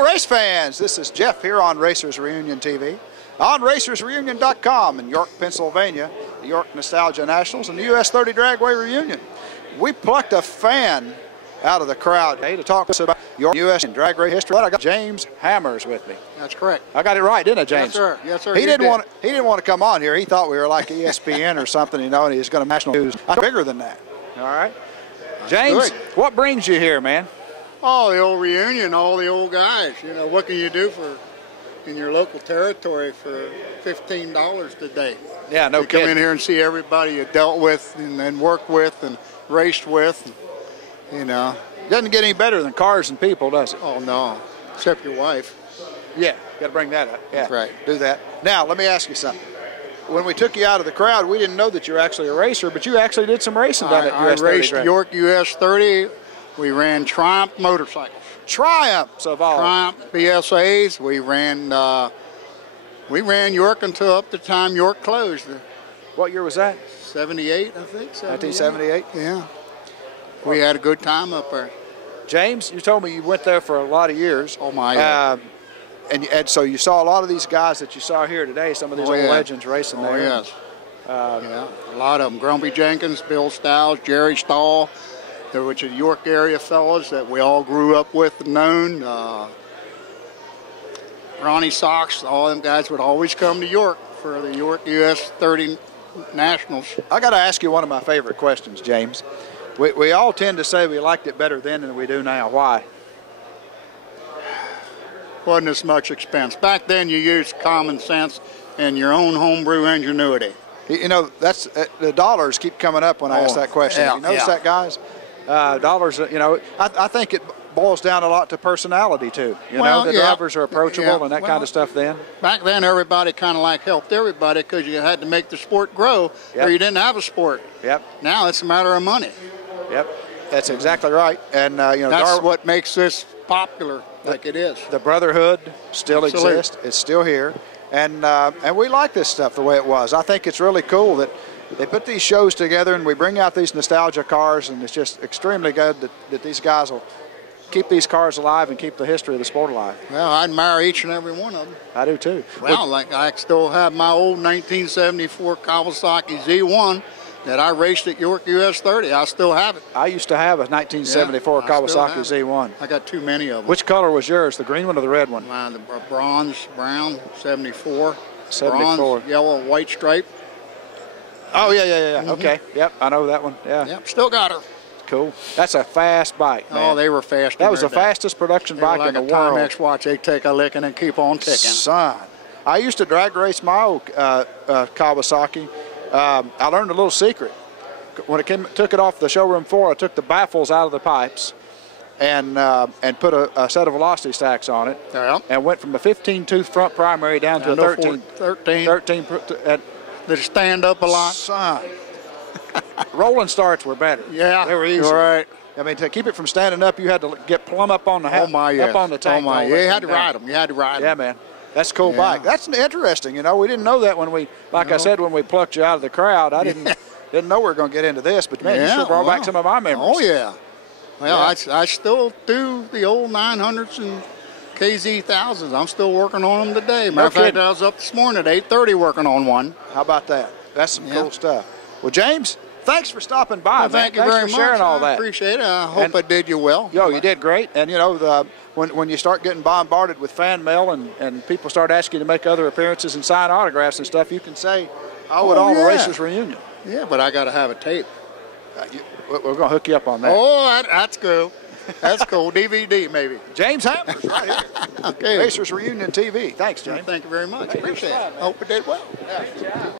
Hello, race fans. This is Jeff here on Racers Reunion TV, on RacersReunion.com in York, Pennsylvania, the York Nostalgia Nationals and the US 30 Dragway Reunion. We plucked a fan out of the crowd today to talk to us about York US and drag race history. I got James Hammers with me. That's correct. I got it right, didn't I, James? Yes, sir. Yes, sir. He didn't want to come on here. He thought we were like ESPN or something, you know, and he's going to national news. I'm bigger than that. All right. James, what brings you here, man? Oh, the old reunion, all the old guys. You know, what can you do in your local territory for $15 today? Yeah, no kidding. Come in here and see everybody you dealt with and worked with and raced with. You know. Doesn't get any better than cars and people, does it? Oh, no. Except your wife. Yeah, got to bring that up. Yeah, that's right. Do that. Now, let me ask you something. When we took you out of the crowd, we didn't know that you were actually a racer, but you actually did some racing down at US 30. I raced York US 30. We ran Triumph motorcycles. Triumphs of all. Triumph BSAs. We ran York until up the time York closed. What year was that? 78, I think. 1978? Yeah. We had a good time up there. James, you told me you went there for a lot of years. Oh, my. And so you saw a lot of these guys that you saw here today, some of these old legends racing there. Oh, yes. Yeah, a lot of them. Grumpy Jenkins, Bill Stiles, Jerry Stahl, which are York area fellas that we all grew up with and known. Ronnie Sox, all them guys would always come to York for the York US 30 Nationals. I got to ask you one of my favorite questions, James. We all tend to say we liked it better then than we do now. Why? Wasn't as much expense. Back then you used common sense and your own homebrew ingenuity. You know, that's the dollars keep coming up when I ask that question. Yeah, you notice that, guys? Dollars, you know, I think it boils down a lot to personality, too. You know, the drivers are approachable and that kind of stuff then. Back then, everybody kind of like helped everybody because you had to make the sport grow or you didn't have a sport. Yep. Now it's a matter of money. Yep. That's exactly right. And, you know, that's what makes this popular like it is. The brotherhood still exists. It's still here. And we like this stuff the way it was. I think it's really cool that they put these shows together and we bring out these nostalgia cars, and it's just extremely good that these guys will keep these cars alive and keep the history of the sport alive. Well, I admire each and every one of them. I do too. Well, like I still have my old 1974 Kawasaki Z1 that I raced at York US 30. I still have it. I used to have a 1974 Kawasaki Z1. I got too many of them. Which color was yours, the green one or the red one? The bronze, brown, 74. 74. Bronze, yellow, white stripe. Oh, yeah. Okay. Yep, I know that one. Yeah. Yep, still got her. Cool. That's a fast bike, man. Oh, they were fast. That was the fastest production bike in the world. Like a Timex watch. They take a licking and keep on ticking. Son, I used to drag race my old Kawasaki. I learned a little secret. When it took it off the showroom floor, I took the baffles out of the pipes and put a set of velocity stacks on it. Yeah. And went from a 15-tooth front primary down to a 13. 13. Did it stand up a lot? Son. Rolling starts were better. Yeah. They were easy. Right. I mean, to keep it from standing up, you had to get plumb up on the up on the tank. Oh my! You had to ride them. You had to ride them. Yeah, man. That's a cool bike. That's interesting. You know, we didn't know that when we, I said, when we plucked you out of the crowd. I didn't know we were going to get into this, but man, you sure brought back some of my memories. Oh yeah. Well, I still do the old 900s and KZ1000s. I'm still working on them today. Matter of fact, I was up this morning at 8:30 working on one. How about that? That's some cool stuff. Well, James, thanks for stopping by. Well, thank you very much. Sharing all that. I appreciate it. I hope I did you well. Yo, you did great. And you know, when you start getting bombarded with fan mail and people start asking you to make other appearances and sign autographs and stuff, you can say, "Oh, at all the Racers Reunion." Yeah, but I got to have a tape. We're going to hook you up on that. Oh, that's cool. That's cool. DVD, maybe. James Hammers, right here. Okay. Racers Reunion TV. Thanks, James. Thank you very much. Appreciate it. Hope it did well. Yeah.